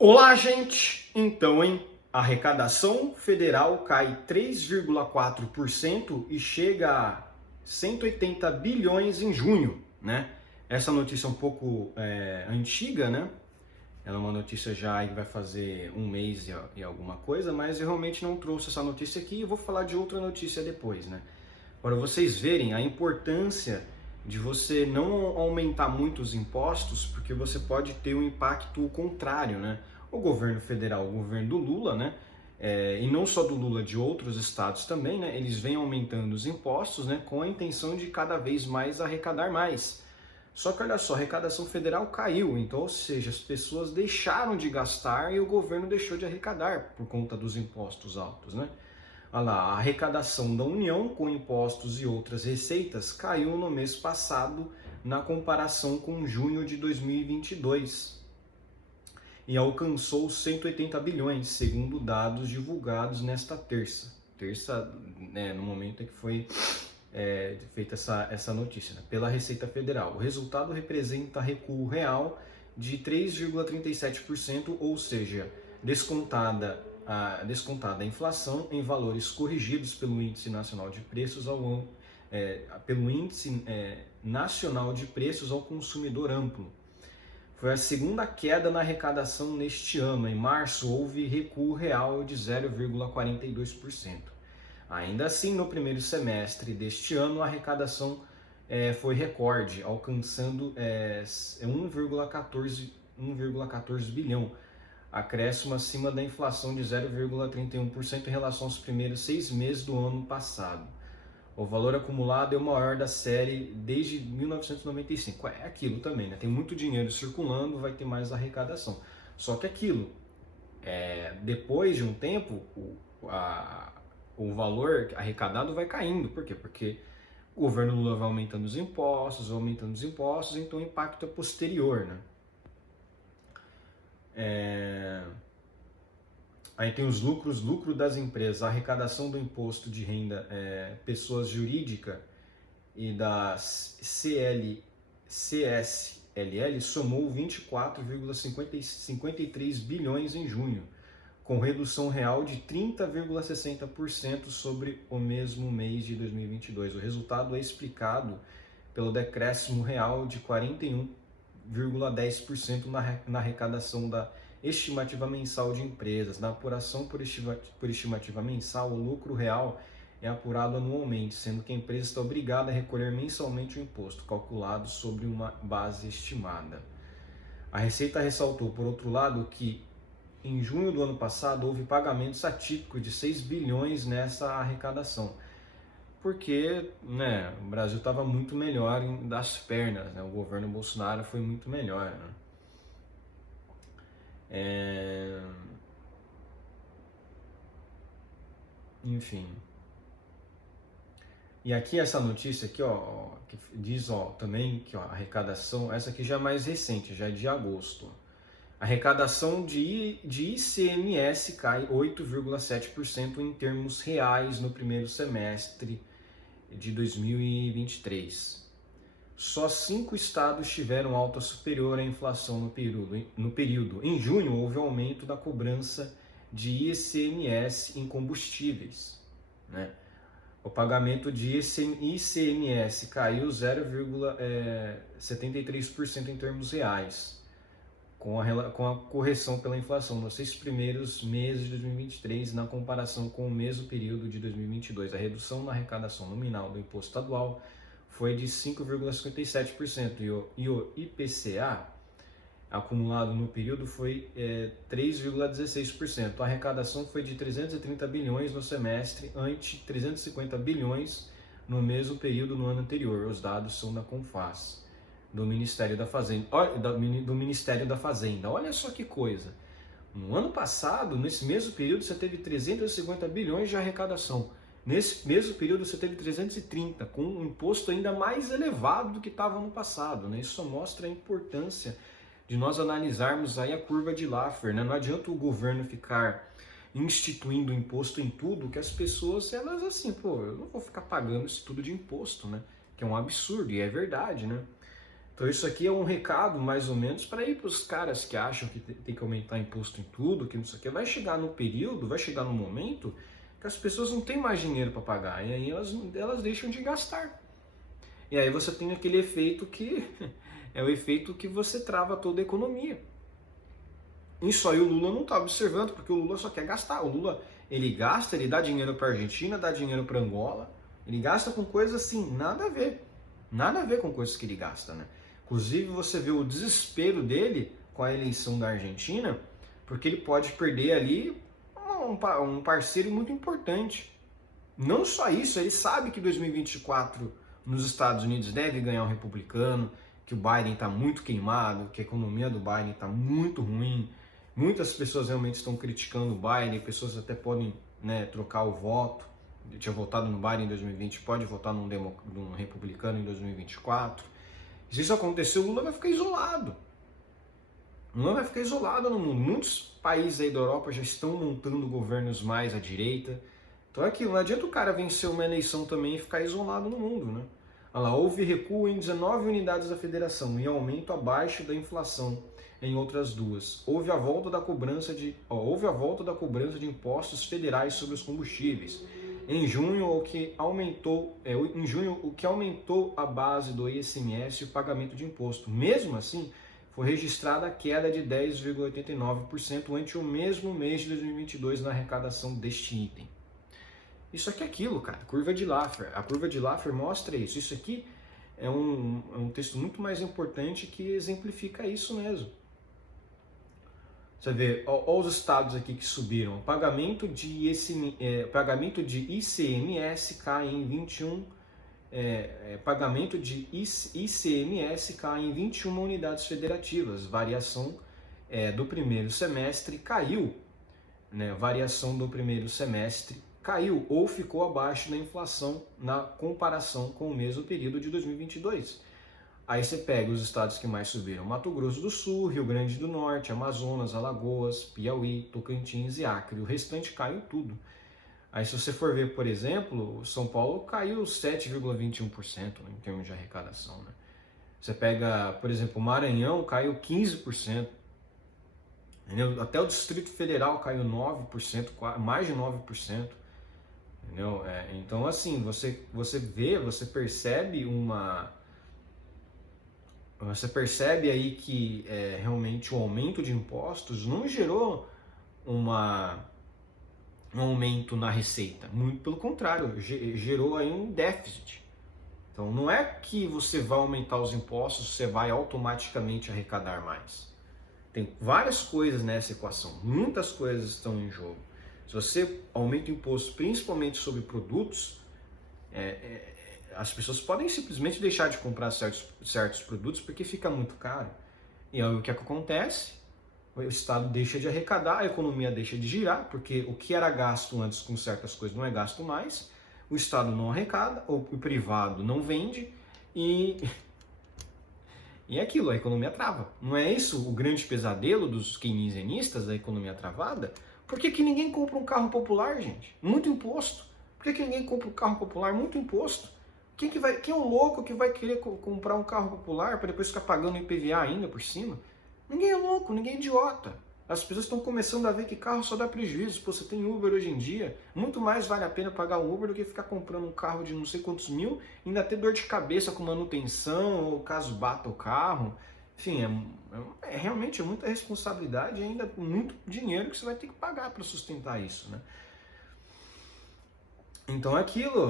Olá, gente! Então, a arrecadação federal cai 3,4% e chega a 180 bilhões em junho, né? Essa notícia é um pouco antiga, né? Ela é uma notícia já que vai fazer um mês e alguma coisa, mas eu realmente não trouxe essa notícia aqui e vou falar de outra notícia depois, né? Para vocês verem a importância de você não aumentar muito os impostos, porque você pode ter um impacto contrário, né? O governo federal, o governo do Lula, né? E não só do Lula, de outros estados também, né? Eles vêm aumentando os impostos, né? Com a intenção de cada vez mais arrecadar mais. Só que olha só, a arrecadação federal caiu, então, ou seja, as pessoas deixaram de gastar e o governo deixou de arrecadar por conta dos impostos altos, né? Olha lá, a arrecadação da União com impostos e outras receitas caiu no mês passado na comparação com junho de 2022 e alcançou 180 bilhões, segundo dados divulgados nesta terça. Terça, né, no momento em que foi feita essa notícia, né, pela Receita Federal. O resultado representa recuo real de 3,37%, ou seja, descontada a inflação em valores corrigidos pelo Índice Nacional de Preços Nacional de Preços ao Consumidor Amplo. Foi a segunda queda na arrecadação neste ano. Em março, houve recuo real de 0,42%. Ainda assim, no primeiro semestre deste ano, a arrecadação foi recorde, alcançando 1,14 bilhão, acréscimo acima da inflação de 0,31% em relação aos primeiros 6 meses do ano passado. O valor acumulado é o maior da série desde 1995. É aquilo também, né? Tem muito dinheiro circulando, vai ter mais arrecadação. Só que aquilo, depois de um tempo, o valor arrecadado vai caindo. Por quê? Porque o governo Lula vai aumentando os impostos, então o impacto é posterior, né? Aí tem os lucro das empresas, a arrecadação do imposto de renda pessoas jurídicas e da CSLL somou 24,53 bilhões em junho, com redução real de 30,60% sobre o mesmo mês de 2022. O resultado é explicado pelo decréscimo real de 41,10% na arrecadação da estimativa mensal de empresas. Na apuração por estimativa mensal, o lucro real é apurado anualmente, sendo que a empresa está obrigada a recolher mensalmente o imposto, calculado sobre uma base estimada. A Receita ressaltou, por outro lado, que em junho do ano passado houve pagamentos atípicos de 6 bilhões nessa arrecadação, porque o Brasil estava muito melhor das pernas, né? O governo Bolsonaro foi muito melhor, né? Enfim. E aqui essa notícia aqui, que diz também que a arrecadação, essa aqui já é mais recente, já é de agosto. A arrecadação de ICMS cai 8,7% em termos reais no primeiro semestre de 2023. Só 5 estados tiveram alta superior à inflação no período. Em junho, houve aumento da cobrança de ICMS em combustíveis, né? O pagamento de ICMS caiu 0,73% em termos reais, com a correção pela inflação nos 6 primeiros meses de 2023 na comparação com o mesmo período de 2022. A redução na arrecadação nominal do imposto estadual foi de 5,57% e o IPCA acumulado no período foi 3,16%. A arrecadação foi de 330 bilhões no semestre, ante 350 bilhões no mesmo período no ano anterior. Os dados são da Confas, do Ministério da Fazenda. Olha só que coisa. No ano passado, nesse mesmo período, você teve 350 bilhões de arrecadação. Nesse mesmo período, você teve 330, com um imposto ainda mais elevado do que estava no passado, né? Isso só mostra a importância de nós analisarmos aí a curva de Laffer, né? Não adianta o governo ficar instituindo imposto em tudo, que as pessoas, elas assim, eu não vou ficar pagando isso tudo de imposto, né? Que é um absurdo, e é verdade, né? Então isso aqui é um recado mais ou menos para ir para os caras que acham que tem que aumentar imposto em tudo, que não sei o que. Vai chegar no período, vai chegar no momento que as pessoas não têm mais dinheiro para pagar e aí elas deixam de gastar. E aí você tem aquele efeito que é o efeito que você trava toda a economia. Isso aí o Lula não está observando, porque o Lula só quer gastar. O Lula, ele gasta, ele dá dinheiro para a Argentina, dá dinheiro para Angola, ele gasta com coisas assim, nada a ver. Nada a ver com coisas que ele gasta, né? Inclusive você vê o desespero dele com a eleição da Argentina, porque ele pode perder ali um parceiro muito importante. Não só isso, ele sabe que 2024 nos Estados Unidos deve ganhar um republicano, que o Biden está muito queimado, que a economia do Biden está muito ruim. Muitas pessoas realmente estão criticando o Biden, pessoas até podem, né, trocar o voto. Eu tinha votado no Biden em 2020, pode votar num republicano em 2024. Se isso acontecer, o Lula vai ficar isolado. O Lula vai ficar isolado no mundo. Muitos países aí da Europa já estão montando governos mais à direita. Então é aquilo, não adianta o cara vencer uma eleição também e ficar isolado no mundo, né? Olha lá, houve recuo em 19 unidades da federação e aumento abaixo da inflação em outras duas. Houve a volta da cobrança de impostos federais sobre os combustíveis. Em junho, o que aumentou a base do ICMS e o pagamento de imposto. Mesmo assim, foi registrada a queda de 10,89% ante o mesmo mês de 2022 na arrecadação deste item. Isso aqui é aquilo, cara, curva de Laffer. A curva de Laffer mostra isso. Isso aqui é um texto muito mais importante que exemplifica isso mesmo. Você vê, olha os estados aqui que subiram. Pagamento de ICMS cai em 21. Pagamento de ICMS cai em 21 unidades federativas. Variação do primeiro semestre caiu. Né? Variação do primeiro semestre caiu ou ficou abaixo da inflação na comparação com o mesmo período de 2022. Aí você pega os estados que mais subiram: Mato Grosso do Sul, Rio Grande do Norte, Amazonas, Alagoas, Piauí, Tocantins e Acre. O restante caiu tudo. Aí se você for ver, por exemplo, São Paulo caiu 7,21%, né, em termos de arrecadação. Né? Você pega, por exemplo, o Maranhão caiu 15%. Entendeu? Até o Distrito Federal caiu 9%, mais de 9%. Entendeu? Então assim, você percebe aí que realmente o aumento de impostos não gerou um aumento na receita. Muito pelo contrário, gerou aí um déficit. Então não é que você vai aumentar os impostos, você vai automaticamente arrecadar mais. Tem várias coisas nessa equação, muitas coisas estão em jogo. Se você aumenta o imposto principalmente sobre produtos, as pessoas podem simplesmente deixar de comprar certos produtos porque fica muito caro. E aí o que acontece? O Estado deixa de arrecadar, a economia deixa de girar, porque o que era gasto antes com certas coisas não é gasto mais, o Estado não arrecada, o privado não vende e é aquilo, a economia trava. Não é isso o grande pesadelo dos keynesianistas, da economia travada? Por que ninguém compra um carro popular, gente? Muito imposto. Por que ninguém compra um carro popular? Muito imposto. Quem é o louco que vai querer comprar um carro popular para depois ficar pagando IPVA ainda por cima? Ninguém é louco, ninguém é idiota. As pessoas estão começando a ver que carro só dá prejuízo. Pô, você tem Uber hoje em dia, muito mais vale a pena pagar um Uber do que ficar comprando um carro de não sei quantos mil e ainda ter dor de cabeça com manutenção ou caso bata o carro. Enfim, realmente muita responsabilidade e ainda muito dinheiro que você vai ter que pagar para sustentar isso, né? Então é aquilo,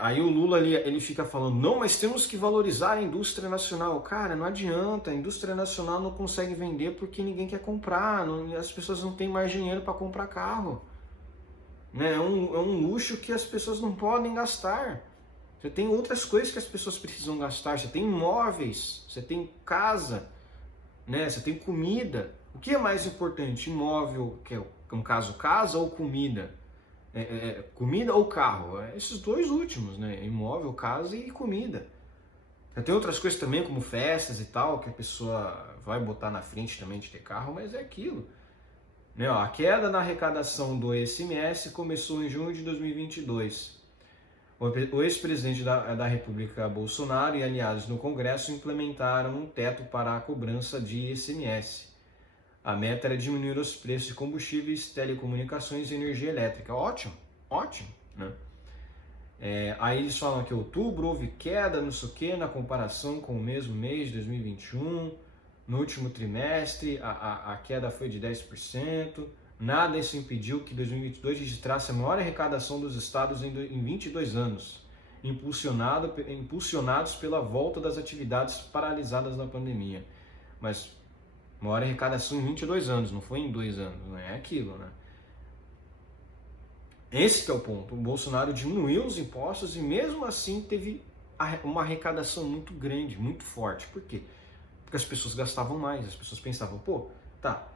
aí o Lula ali, ele fica falando, não, mas temos que valorizar a indústria nacional. Cara, não adianta, a indústria nacional não consegue vender porque ninguém quer comprar, as pessoas não têm mais dinheiro para comprar carro. Né? É um luxo que as pessoas não podem gastar. Você tem outras coisas que as pessoas precisam gastar, você tem imóveis, você tem casa, né? Você tem comida. O que é mais importante, imóvel, que é no caso casa ou comida? Comida ou carro, esses dois últimos, né? Imóvel, casa e comida. Tem outras coisas também, como festas e tal, que a pessoa vai botar na frente também de ter carro, mas é aquilo. Né? Ó, a queda na arrecadação do ICMS começou em junho de 2022. O ex-presidente da República Bolsonaro e aliados no Congresso implementaram um teto para a cobrança de ICMS. A meta era diminuir os preços de combustíveis, telecomunicações e energia elétrica. Ótimo, ótimo, né? Aí eles falam que em outubro houve queda, não sei o que, na comparação com o mesmo mês de 2021. No último trimestre, a queda foi de 10%. Nada isso impediu que 2022 registrasse a maior arrecadação dos estados em 22 anos, impulsionados pela volta das atividades paralisadas na pandemia. Mas maior arrecadação em 22 anos, não foi em 2 anos, não é aquilo, né? Esse que é o ponto. O Bolsonaro diminuiu os impostos e mesmo assim teve uma arrecadação muito grande, muito forte. Por quê? Porque as pessoas gastavam mais, as pessoas pensavam, pô, tá,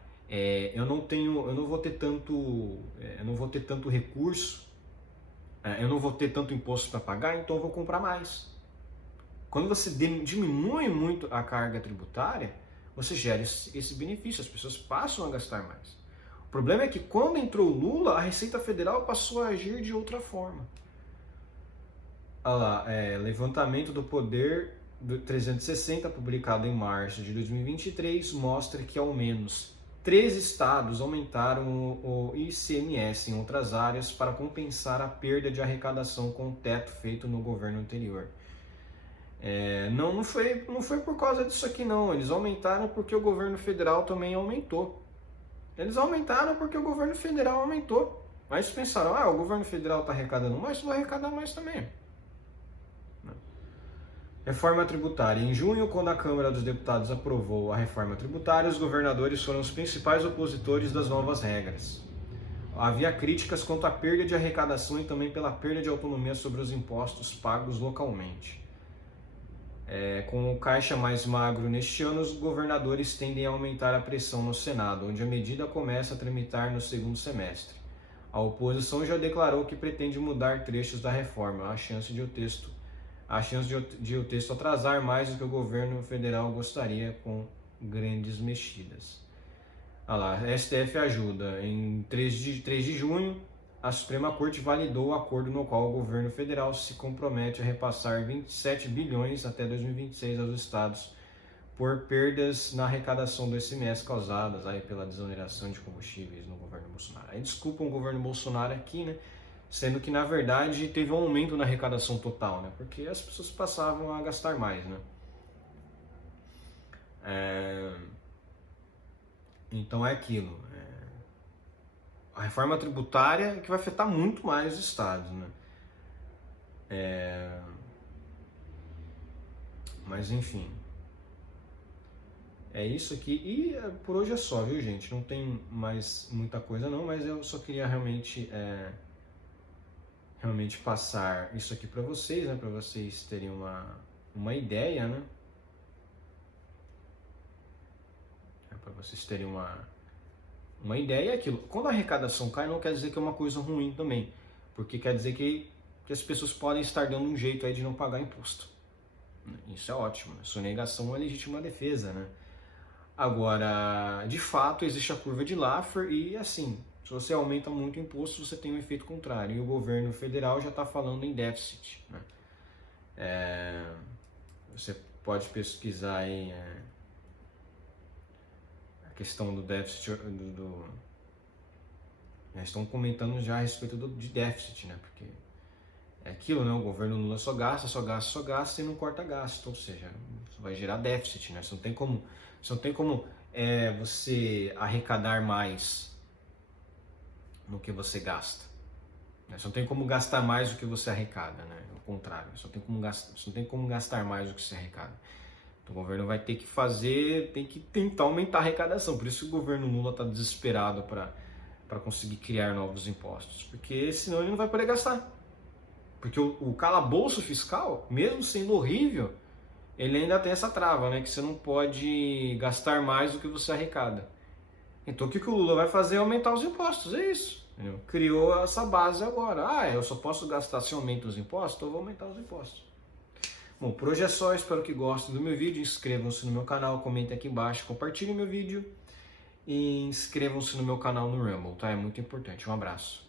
eu não vou ter tanto recurso, eu não vou ter tanto imposto para pagar, então eu vou comprar mais. Quando você diminui muito a carga tributária, você gera esse benefício, as pessoas passam a gastar mais. O problema é que quando entrou o Lula, a Receita Federal passou a agir de outra forma. Olha lá, levantamento do poder do 360, publicado em março de 2023, mostra que ao menos 13 estados aumentaram o ICMS em outras áreas para compensar a perda de arrecadação com o teto feito no governo anterior. Não foi por causa disso aqui não, eles aumentaram porque o governo federal também aumentou. Eles aumentaram porque o governo federal aumentou. Mas pensaram, o governo federal está arrecadando mais, vai arrecadar mais também. Reforma tributária. Em junho, quando a Câmara dos Deputados aprovou a reforma tributária, os governadores foram os principais opositores das novas regras. Havia críticas quanto à perda de arrecadação e também pela perda de autonomia sobre os impostos pagos localmente. Com o caixa mais magro neste ano, os governadores tendem a aumentar a pressão no Senado, onde a medida começa a tramitar no segundo semestre. A oposição já declarou que pretende mudar trechos da reforma. Há chance de o texto atrasar mais do que o governo federal gostaria, com grandes mexidas. Olha lá, STF ajuda. Em 3 de junho, a Suprema Corte validou o acordo no qual o governo federal se compromete a repassar 27 bilhões até 2026 aos estados por perdas na arrecadação do ICMS causadas aí pela desoneração de combustíveis no governo Bolsonaro. Aí desculpam o governo Bolsonaro aqui, né? Sendo que na verdade teve um aumento na arrecadação total, né? Porque as pessoas passavam a gastar mais, né? Então é aquilo. A reforma tributária que vai afetar muito mais os estados, né? Mas enfim. É isso aqui. E por hoje é só, viu, gente? Não tem mais muita coisa não, mas eu só queria realmente passar isso aqui para vocês, né? Para vocês terem uma ideia, né? Para vocês terem uma ideia, é aquilo. Quando a arrecadação cai, não quer dizer que é uma coisa ruim também, porque quer dizer que as pessoas podem estar dando um jeito aí de não pagar imposto. Isso é ótimo. Sonegação é legítima defesa, né? Agora, de fato, existe a curva de Laffer e, assim, se você aumenta muito o imposto, você tem um efeito contrário. E o governo federal já está falando em déficit, né? Você pode pesquisar aí a questão do déficit, estão comentando já a respeito de déficit, né? Porque é aquilo, né? O governo Lula só gasta e não corta gasto, ou seja, vai gerar déficit, né? Você não tem como você arrecadar mais no que você gasta. Você não tem como gastar mais do que você arrecada, né? Ao contrário, você não tem como gastar mais do que você arrecada. Então, o governo vai ter que tem que tentar aumentar a arrecadação. Por isso que o governo Lula está desesperado para conseguir criar novos impostos, porque senão ele não vai poder gastar. Porque o calabouço fiscal, mesmo sendo horrível, ele ainda tem essa trava, né? Que você não pode gastar mais do que você arrecada. Então o que o Lula vai fazer é aumentar os impostos, é isso. Entendeu? Criou essa base agora. Eu só posso gastar se aumenta os impostos, então eu vou aumentar os impostos. Bom, por hoje é só, espero que gostem do meu vídeo, inscrevam-se no meu canal, comentem aqui embaixo, compartilhem meu vídeo e inscrevam-se no meu canal no Rumble, tá? É muito importante. Um abraço.